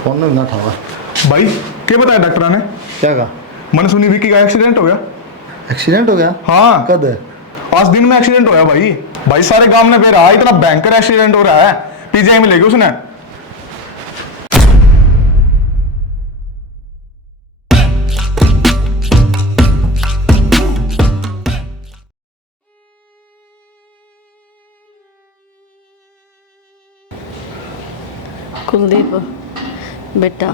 Phone ना उठावा भाई क्या बताया डॉक्टर ने? क्या कहा? मैंने सुनी विक्की का एक्सीडेंट हो गया। एक्सीडेंट हो गया? हाँ, कद है? आज दिन में एक्सीडेंट होया भाई। भाई सारे गांव ने पे रहा, इतना भयंकर एक्सीडेंट हो रहा है। पीजीआई में लेके उसने। कुलदीप बेटा,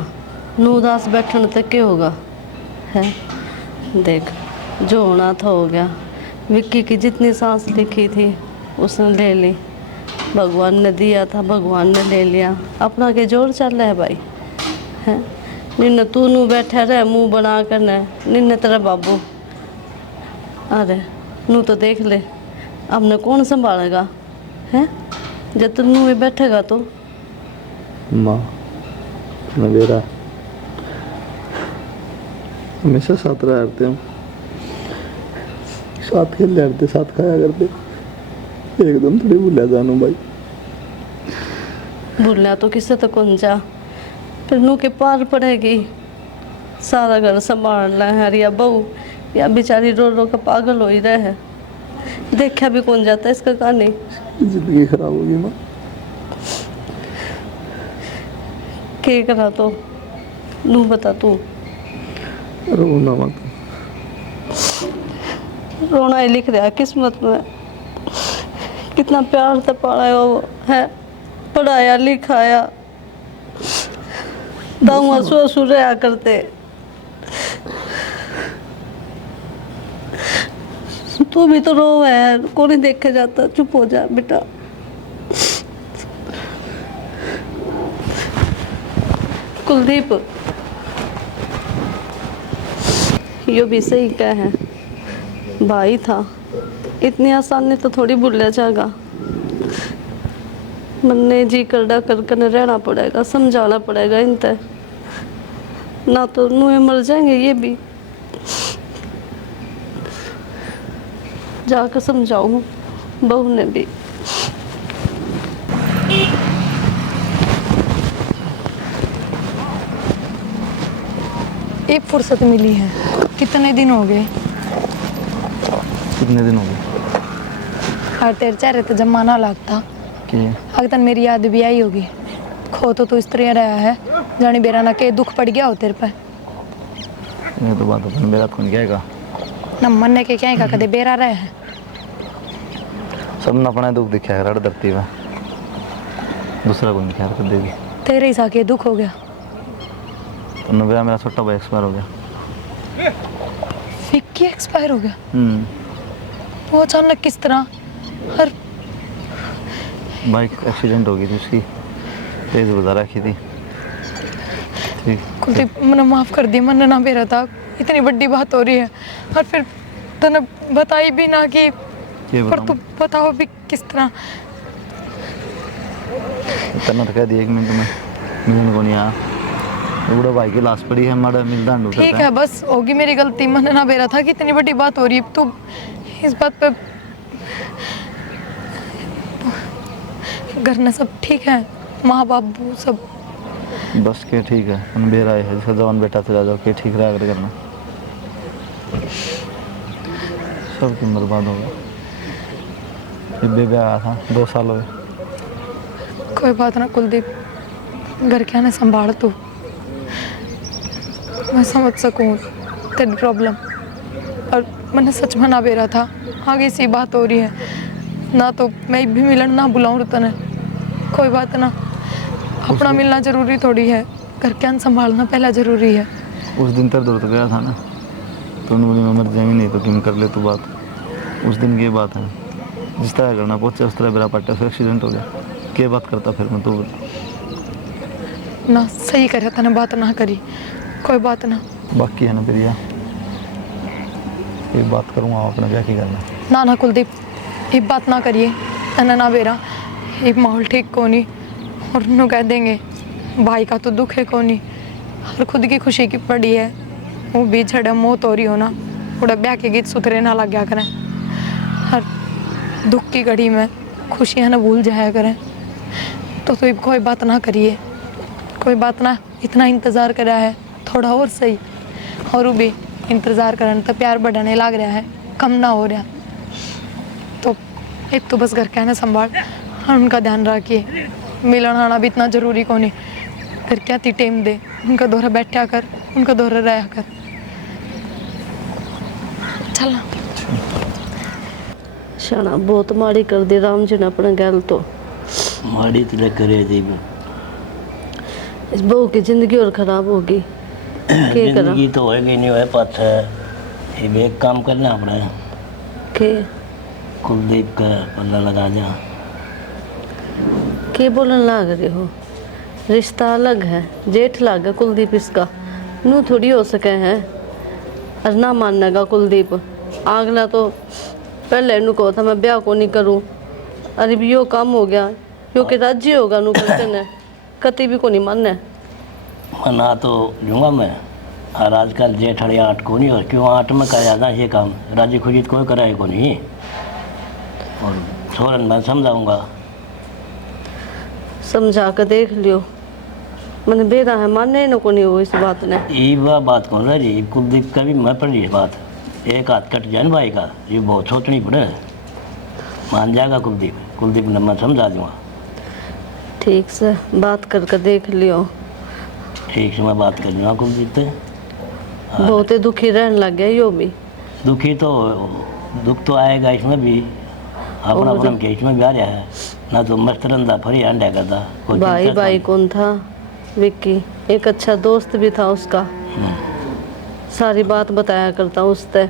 नू उदास बैठने तक क्या होगा है? देख, जो होना था हो गया। विक्की की जितनी सांस लिखी थी उसने ले ली। भगवान ने दिया था, भगवान ने ले लिया। अपना के जोर चल रहा है भाई है। निन्ने तू नू बैठा रहे मुंह बना कर न, निन्ने तेरा बाबू। अरे नू तो देख ले, हमने कौन संभालेगा है जब तू नू में बैठेगा तो। माँ नवेरा हमेशा साथ रहा करते हम, साथ खेल करते, साथ खाया करते। एकदम थोड़ी भूलिया जानू भाई। भूलना तो किसे तो कौन जा, फिर नू के पार पड़ेगी। सारा घर संभालना है या बहू या बेचारी रो रो के पागल हो ही रहे है। देखा भी कौन जाता है इसका कहानी। जिंदगी खराब होगी माँ। के करा तो नू बता तू। रोना मत। रोना ही लिख रहा किस्मत में। कितना प्यार से पाला वो है, पढ़ाया लिखाया, दाऊँ ससुर रहा करते। तू भी तो रो है, कौन ही देखे जाता। चुप हो जा बेटा। कुलदीप यो भी सही कह है, भाई था, इतनी आसानी तो थोड़ी भूलिया जाएगा। मन ने जी करदा करके रहना पड़ेगा, समझाना पड़ेगा इन तय, ना तो नुए मर जाएंगे ये भी। जाकर समझाऊं बहू ने भी। एक फुर्सत मिली है। कितने दिन हो गए? कितने दिन हो गए? और तेरे चेहरे तो जमाना लगता कि अगर मेरी याद भी आई होगी। खो तो तू इस तरह रहा है जानी बेरा ना के दुख पड़ गया हो तेरे पे। ये तो बात अपन मेरा कौन कहेगा न मन के क्या का कदे बेरा रहे है। सब न अपना दुख दिखा है रड़ धरती में, दूसरा कोई नहीं कर देगी। तेरे ही साके दुख हो गया। तो नव्या मेरा छोटा भाई एक्सपायर हो गया। विक्की एक्सपायर हो गया? वो अचानक किस तरह? हर बाइक एक्सीडेंट हो गई थी उसकी, तेज बता रखी थी। कुलदीप मैंने माफ कर दी, मन ना बेरा था। इतनी बड़ी बात हो रही है और फिर तूने बताई भी ना कि, पर तू बताओ भी किस तरह। इतना तो कह दिया 1 मिनट में मिलने को नहीं आया। बूढ़ा भाई की लाश पड़ी है, हमारा मिलता ढूंढता ठीक है, बस होगी मेरी गलती। मन ना बेरा था कि इतनी बड़ी बात हो रही है। तू इस बात पे घर में सब ठीक है? माँ बाबू सब? बस के ठीक है, उन बेरा है जिसका जवान बेटा चला जाओ के ठीक रहा कर करना। सब की बर्बाद हो गया। ये बेबी आया था 2 साल हो गए। कोई बात ना कुलदीप, घर के आने संभाल तू। मैं समझ सकूँ तेरी प्रॉब्लम, और मैंने सच में ना बेरा था। आगे सी बात हो रही है ना, तो मैं भी मिलन ना बुलाऊँ तने। कोई बात ना, अपना मिलना जरूरी थोड़ी है, घर के आने संभालना पहला जरूरी है। उस दिन तेरे दूर तो गया था ना, तो उन्होंने मैं मर जाएंगे नहीं तो किम कर ले तू बात। उस दिन की बात है, जिस तरह करना पहुँचे उस तरह मेरा पट्टा से एक्सीडेंट हो गया। क्या बात करता फिर मैं? तू ना सही करे तने बात ना करी। कोई बात ना, बाकी है ना प्रिया, एक बात करूँगा अपना क्या की करना। ना ना कुलदीप, ये बात ना करिए। तने ना बेरा ये माहौल ठीक को नहीं, और उन्होंने कह देंगे भाई का तो दुख है को नहीं, और खुद की खुशी की पड़ी है। वो भी झड़े मौत हो रही हो ना, थोड़ा ब्याह के गीत सुथरे ना लग गया करें, और दुख की घड़ी में खुशियाँ ना भूल जाया करें। तो कोई बात ना करिए, कोई बात ना। इतना इंतज़ार करा है, थोड़ा और सही। और भी इंतज़ार करने तो प्यार बढ़ने लग रहा है, कम ना हो रहा। तो एक तो बस घर कहना संभाल और उनका ध्यान रखिए। मिलन आना भी इतना ज़रूरी को नहीं, फिर क्या ती टेम दे, उनका दौरा बैठा कर, उनका दौरा रहा कर। चल शाना बहुत माड़ी कर दी राम जी ने अपने गैल तो। माड़ी तो करे थी इस बहू की जिंदगी और खराब होगी। के करा जिंदगी तो होएगी नहीं, होए पास है। ये भी एक काम करना अपना के कुलदीप का पल्ला लगा जा। के बोलन लाग रहे हो? रिश्ता अलग है, जेठ लाग है कुलदीप इसका, नू थोड़ी हो सके है। और ना मानेगा कुलदीप। अगला तो पहले नू कहो था मैं ब्याह को नहीं करूँ, अरे भी यो काम हो गया क्योंकि राजी होगा नू करते ने, कति भी को नहीं मानने। मना तो लूँगा मैं। और आजकल जेठ अड़े 8 को नहीं, और क्यों 8 में कर जाता ये काम, राजी खुशी कोई कराए को नहीं। और छोरन मैं समझाऊँगा। समझा कर देख लियो, मैंने बेरा है मानने न को नहीं हो इस बात ने। ये वह बात कौन रही, कुलदीप का भी मैं पड़ रही बात। एक हाथ कट जाए भाई का, ये बहुत सोचनी पड़े। मान जाएगा कुलदीप, कुलदीप ने मैं समझा दूँगा। ठीक से बात करके देख लियो। ठीक से मैं बात कर लूँगा कुलदीप से। बहुत ही दुखी रहने लग गया यो भी। दुखी तो दुख तो आएगा इसमें भी, अपना और अपना के इसमें भी आ रहा है ना। तो मस्त रंदा फरी अंडा करता कोई भाई चिंता भाई नहीं। कौन था विक्की, एक अच्छा दोस्त भी था उसका। सारी बात बताया करता उससे,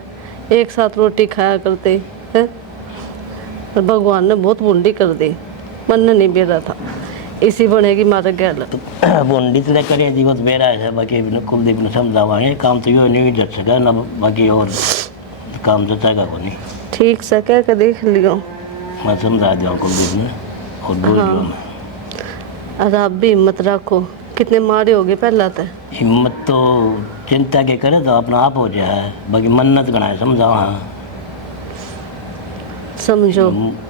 एक साथ रोटी खाया करते हैं। और भगवान ने बहुत बूंदी कर दी, मन ने नहीं बेरा था, इसी बनेगी मारा गैल। बुंडी तो करे जीवत बेरा है। बाकी कुलदीप ने समझावाएंगे, काम तो यो नहीं जच सका ना, बाकी और काम जचेगा को नहीं। ठीक से कह के देख लियो। मैं समझा दूँ कुलदीप ने और बोल हाँ। दूँ मैं। और आप भी हिम्मत रखो, कितने मारे होगे पहला तो। हिम्मत तो चिंता के करे तो अपना आप हो जाए, बाकी मन्नत गणाए समझाओ। हाँ समझो।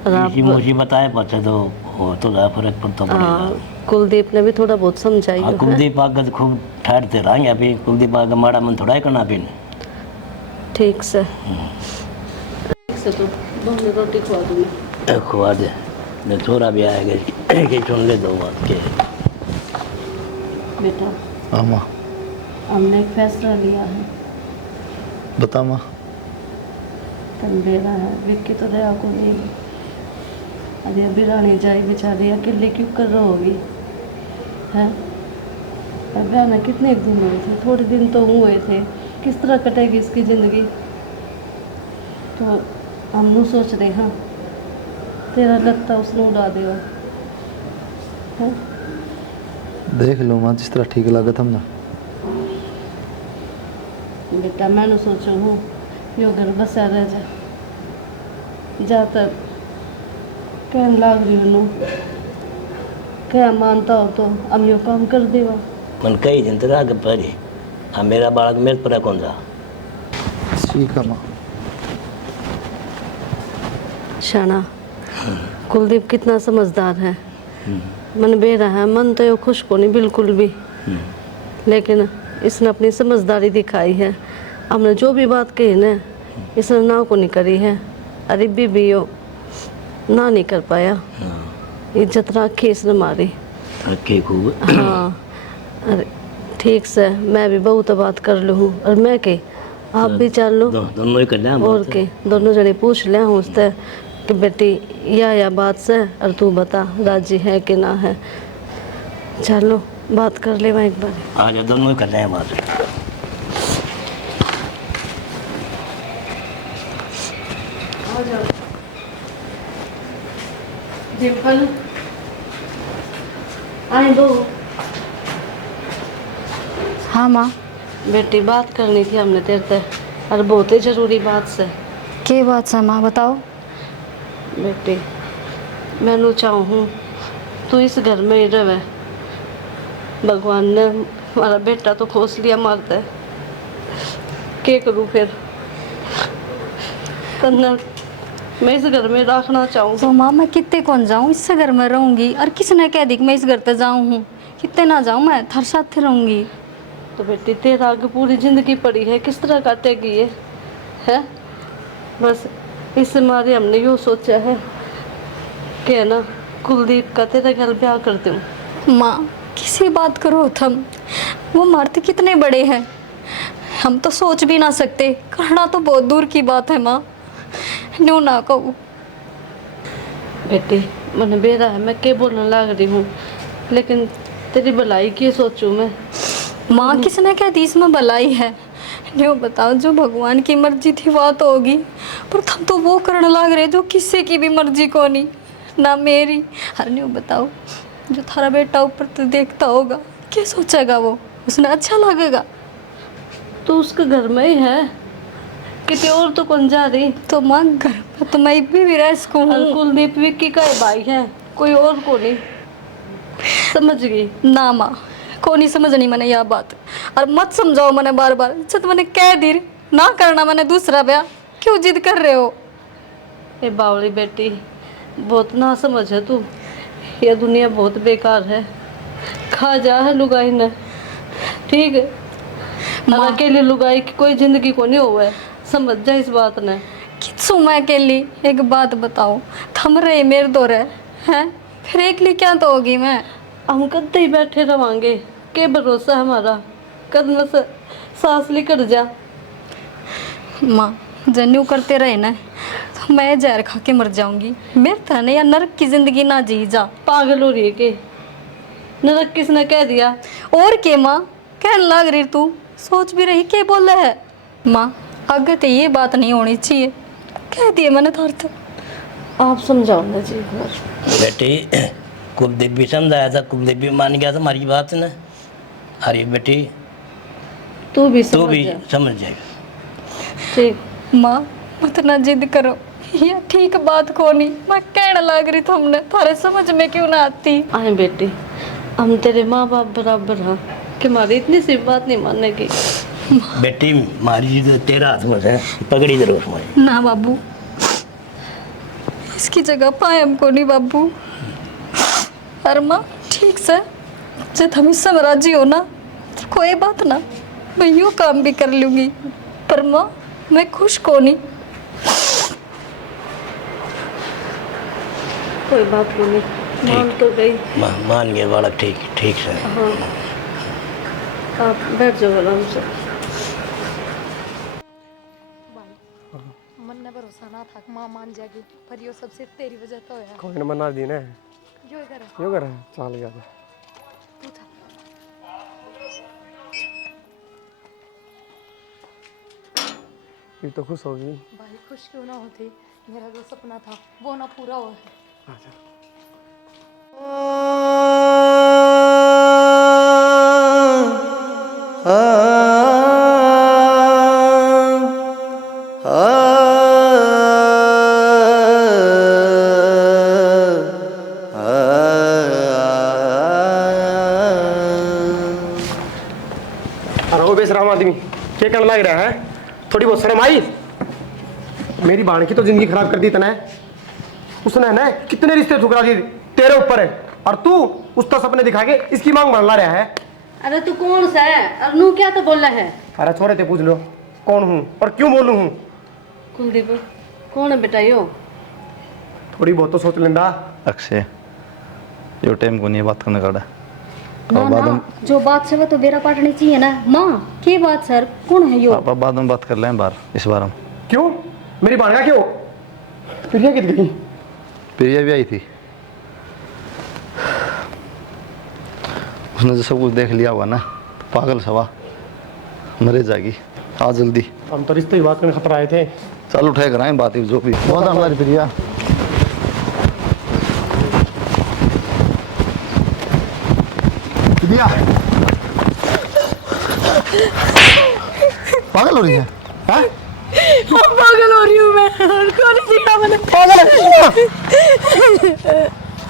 और आप इसी मुसीबत आए पाछे तो हो तो ज़्यादा फर्क पड़ता पड़ेगा। हाँ, कुलदीप ने भी थोड़ा बहुत समझाई हाँ, है। कुलदीप आगे तो खूब ठहरते रहेंगे। अभी कुलदीप आगे माड़ा मन थोड़ा ही करना भी ठीक से तो दोनों रोटी खवा दूंगी। खुआ दे। मैं छोरा भी आएगा कि सुन ले दो बात के। बेटा हाँ माँ, हमने एक फैसला लिया है। बता माँ। तन बेरा है विक्की तो दया को नहीं। अरे अभी रानी जाए बेचारी अकेले क्यों कर रही होगी है। ब्याह में कितने दिन हुए थे, थोड़े दिन तो हुए थे, किस तरह कटेगी इसकी ज़िंदगी। तो हम यूँ सोच रहे हाँ तेरा लगता उसने उड़ा देगा है। देख लो माँ, जिस तरह ठीक लगे हम ना। बेटा मैंने सोचो हूँ यो घर बसा रह जा जाकर कहने लाग रही हूँ क्या मानता हो तो हम यो काम कर देवा। मन कई दिन तक आगे पड़ी। हाँ मेरा बालक मेरे पर कौन सा। ठीक है माँ। शाना कुलदीप कितना समझदार है। मन बेरा है, मन तो यो खुश को नहीं बिल्कुल भी, लेकिन इसने अपनी समझदारी दिखाई है। हमने जो भी बात कही ना इसने ना को नहीं करी है। अरे भी यो ना नहीं कर पाया, इज्जत रखी इसने मारी। रखे खूब। हाँ अरे ठीक से मैं भी बहुत बात कर लूँ और मैं के आप भी चल लो दोनों ही कर लें और बात। के दोनों जने पूछ लें उससे कि बेटी या बात से और तू बता राजी है कि ना है। चलो बात कर ले एक बार। आ जाओ दोनों ही कर लें बात। डिम्पल आए दो। हाँ माँ। बेटी बात करनी थी हमने तेरे से और बहुत ही ज़रूरी बात से। के बात से माँ बताओ। बेटी मैं चाहूँ तू इस घर में ही रहे। भगवान ने हमारा बेटा तो खोस लिया मारता है, क्या करूँ फिर। कन्ना मैं इस घर में रखना चाहूँ। तो माँ मैं कितने कौन जाऊँ, इस घर में रहूँगी और किसने कह दी कि मैं इस घर पे जाऊँ हूँ। कितने ना जाऊँ, मैं थारे साथ रहूँगी। तो बेटी तेरा आगे पूरी जिंदगी पड़ी है, किस तरह काटेगी ये है। बस इस मारे हमने यूँ सोचा है कि है ना कुलदीप का तेरे घर ब्याह कर दूँ। माँ किसी बात करो तुम, वो मर्द कितने बड़े हैं, हम तो सोच भी ना सकते, करना तो बहुत दूर की बात है माँ। न्यू ना कहो बेटी मैंने बेरा है, मैं क्या बोलने लग रही हूँ, लेकिन तेरी भलाई की सोचूं मैं। माँ। किसने कह दी इसमें भलाई है? न्यू बताओ, जो भगवान की मर्जी थी वो तो होगी, पर तुम तो वो करने लग रहे जो किसी की भी मर्जी को नहीं, ना मेरी। अरे न्यू बताओ, जो थारा बेटा ऊपर तो देखता होगा, क्या सोचेगा वो? उसने अच्छा लगेगा? तो उसके घर में ही है, किसी और तो कौन जा रही। तो माँ घर में तो मैं भी रह सकूँ। और कुलदीप विक्की का ही भाई है, कोई और को नहीं, समझ गई ना माँ, को नहीं समझनी मैंने यह बात, और मत समझाओ मैंने बार बार। अच्छा तो मैंने कह दी ना करना मैंने दूसरा ब्याह, क्यों जिद कर रहे हो? ये बावली बेटी बहुत ना समझ है तू, ये दुनिया बहुत बेकार है, खा जा है लुगाई ने, ठीक है। और अकेली लुगाई की कोई जिंदगी को नहीं हुआ है, समझ जा इस बात ने। किसू मैं अकेली? एक बात बताओ, थम रहे मेरे दो रहे हैं, फिर अकेली क्या तो होगी मैं? हम कद ही बैठे रवांगे, के भरोसा है हमारा, कद में से सांस लेकर जा। माँ जन्यू करते रहे ना तो मैं जहर खा के मर जाऊंगी। मेरे थाने या नरक की जिंदगी ना जी जा। पागल हो रही है के? नरक किसने कह दिया? और के माँ कहने लग रही तू, सोच भी रही के बोले है? माँ आगे तो ये बात नहीं होनी चाहिए, कह दिए मैंने थार तो। आप समझाओ ना जी। बेटी कुलदीप भी समझाया था, कुलदीप भी मान गया था हमारी बात ना। अरे बेटी तू भी तू समझ भी जा। समझ जाएगा। ठीक। माँ मत ना जिद करो, ये ठीक बात को नहीं, मैं कहने लग रही तुमने, थारे समझ में क्यों ना आती? आए बेटी, हम तेरे माँ बाप बराबर हैं कि हमारी इतनी सी बात नहीं मानेगी। बेटी मारी जी तेरा हाथ में है, पकड़ी जरूर मुझे। ना बाबू, इसकी जगह पाए हमको नहीं बाबू। अरे माँ ठीक से जब हम इससे राजी हो ना तो कोई बात ना, मैं यूँ काम भी कर लूँगी, पर माँ मैं खुश को नहीं। कोई बात नहीं, मान तो गई। मान गया बालक, ठीक ठीक है। हाँ आप बैठ जाओ आराम से। मन ने भरोसा ना था कि माँ मान जाएगी, पर यो सब सिर्फ तेरी वजह तो है। कोई न मना दी ने जो इधर है क्यों कर चल गया तू था। ये तो खुश होगी। भाई खुश क्यों ना होती, मेरा जो सपना था वो ना पूरा हुआ है। अच्छा अरे बेशरम आदमी क्या करने लग रहा है? थोड़ी बहुत शर्म आई? मेरी बाण की तो जिंदगी खराब कर दी तने। उसने ना कितने रिश्ते ठुकरा दिए तेरे ऊपर है, और तू उसका सपने दिखा के इसकी मांग बढ़ ला रहा है। अरे तू कौन सा है? अरनू क्या तो बोला है? अरे छोरे ते पूछ लो कौन हूँ और क्यों बोलूँ हूँ। कुलदीप कौन है बेटा यो? थोड़ी बहुत तो सोच लेंदा। अक्षय यो टाइम को नहीं बात करने का ना ना, जो बात से वो तो बेरा पाटनी चाहिए ना। माँ की बात सर, कौन है यो? पापा बाद में बात कर लें बार इस बार हम। क्यों मेरी बाणगा क्यों? प्रिया कित गई? प्रिया भी आई थी, उसने जो सब कुछ देख लिया हुआ ना, पागल सवा मरे जाएगी। आ जल्दी, हम तो रिश्ते की बात करने खतरा आए थे। चल उठाए कराएं बात जो भी। बहुत हमारी प्रिया प्रिया पागल हो रही है? हाँ? पागल हो रही हूँ मैं, कौन सीखा मैंने?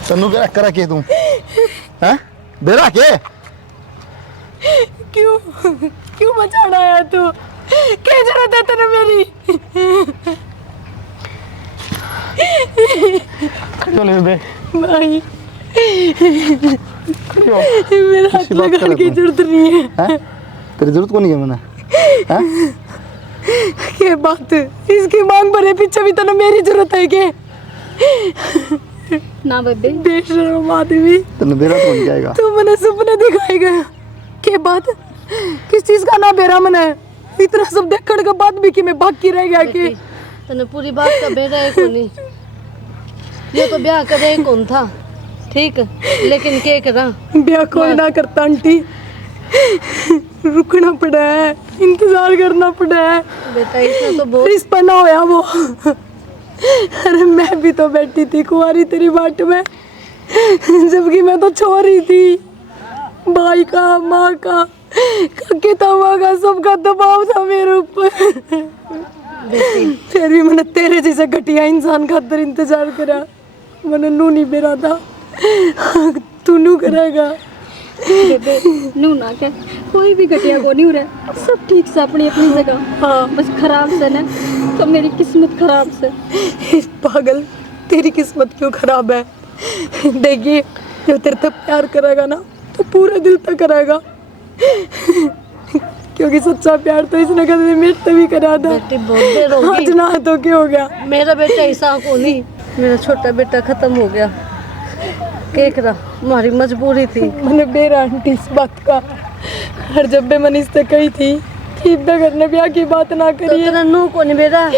तन्नू क्या करा के तुम? हैं? बेरा के? क्यों क्यों बचाना आया तू? क्या जरूरत है तेरे मेरी? चलो बे भाई खड़ी हो। मेरा हाथ किसी बात लगाने का की नहीं। जरूरत नहीं है। हैं? तेरी जरूरत को नहीं है मैंने, हैं? ये बात इसकी मांग भरे पीछे भी तो मेरी जरूरत है के? ना बेबे, बेशरम आदमी, तेने बेरा तो नहीं जाएगा। तू मैंने सपने दिखाएगा। के बात किस चीज का ना बेरा मैंने इतना सब देखने के बाद भी कि मैं बाकी रह गया कि तने पूरी बात का बेरा है को नहीं, ये तो ब्याह करे कौन था, ठीक, लेकिन के करा ब्याह कोई ना करता आंटी, रुकना पड़ा है, इंतजार करना पड़ा है। बेटा इसने तो बहुत इस पर ना होया वो। अरे मैं भी तो बैठी थी कुंवारी तेरी बाट में, जबकि मैं तो छोरी थी। भाई का, माँ का, काके तावा का, सबका दबाव था मेरे ऊपर। फिर भी मैंने तेरे जैसे घटिया इंसान खातर इंतजार करा। मैंने नू नहीं बेरा था, तू नू करेगा। बेबे नू ना के कोई भी घटिया को नहीं हो रहा, सब ठीक से अपनी अपनी जगह। हाँ बस खराब से ना तो मेरी किस्मत खराब से। पागल, तेरी किस्मत क्यों खराब है? देखिए जो तेरे से प्यार करेगा ना तो पूरे दिल तक करेगा, क्योंकि सच्चा प्यार तो इसने कभी मेरे भी करा था। बेटी बहुत देर हो आज गई, ना तो क्या हो गया? मेरा बेटा ऐसा को नहीं, मेरा छोटा बेटा खत्म हो गया। के करा, हमारी मजबूरी थी। मैंने बेरा आंटी इस बात का, हर जब भी मैंने इससे कही थी कि इतना करने ब्याह की बात ना तो करिए। तेरा नू को नहीं बेरा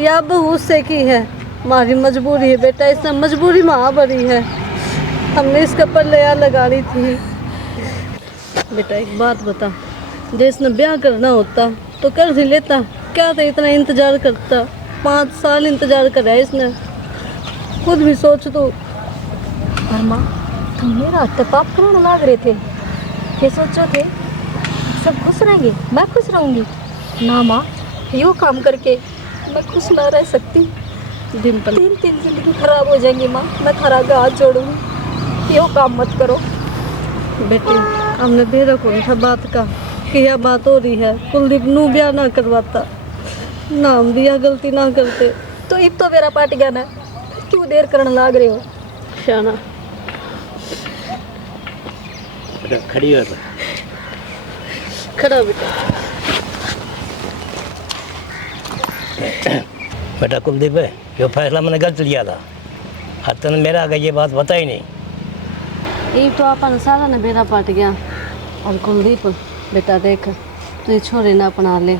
या बहू से की है, हमारी मजबूरी है बेटा, इसने मजबूरी माँ भरी है, हमने इसका पल्ले या लगानी थी। बेटा एक बात बता, जिसने ब्याह करना होता तो कर ही लेता, क्या तो इतना इंतजार करता? 5 साल इंतजार करा है इसने, खुद भी सोच तो। पर माँ तुम मेरा पाप करने लग रहे थे, ये सोचो थे सब खुश रहेंगे, मैं खुश रहूँगी ना माँ, यो काम करके मैं खुश ना रह सकती। डिम्पल 3 जिंदगी खराब हो जाएंगी माँ, मैं थारा का हाथ जोड़ूंगी, यो काम मत करो। बेटी हमने बेरा कौन था बात का कि यह बात हो रही है, कुलदीप नू ब्याह ना करवाता ना, हम भी यह गलती ना करते। तो अब तो मेरा पाट गया ना, क्यों देर करने लग रहे हो? शाना बेटा खड़ी हो। खड़ा हो बेटा। बेटा कुलदीप है, ये फैसला मैंने गलत लिया था, आज तक मेरा आगे ये बात पता ही नहीं। ये तो अपन सारा ने बेरा पाट गया। और कुलदीप बेटा देख, तू ये छोरे ना अपना ले,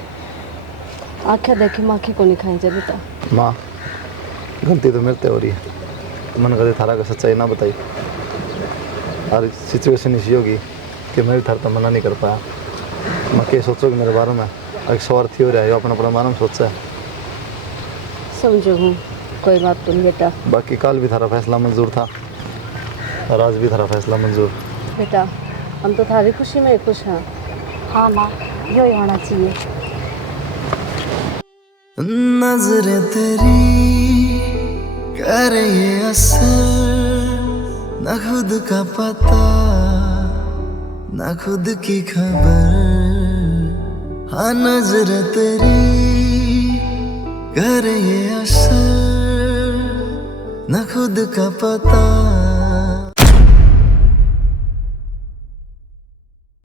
आँखें देखी माखी को नहीं खाई जा बेटा। माँ गलती तो मेरे से हो रही है, मन कभी थारा का सच्चाई ना बताई, और सिचुएशन इसी होगी कि मैं भी थारा तो मना नहीं कर पाया। मैं क्या सोचो कि मेरे बारे में एक स्वार्थी हो रहा है, अपना अपना बारे में सोचा है। समझो हूँ, कोई बात नहीं बेटा। बाकी कल भी थारा फैसला मंजूर था और आज भी थारा फैसला मंजूर। बेटा हम तो थारी खुशी में खुश हैं। हाँ माँ, यो ही होना चाहिए। नजरें तेरी कर ये असर, न खुद का पता न खुद की खबर। हाँ नजरें तेरी कर ये असर, न खुद का पता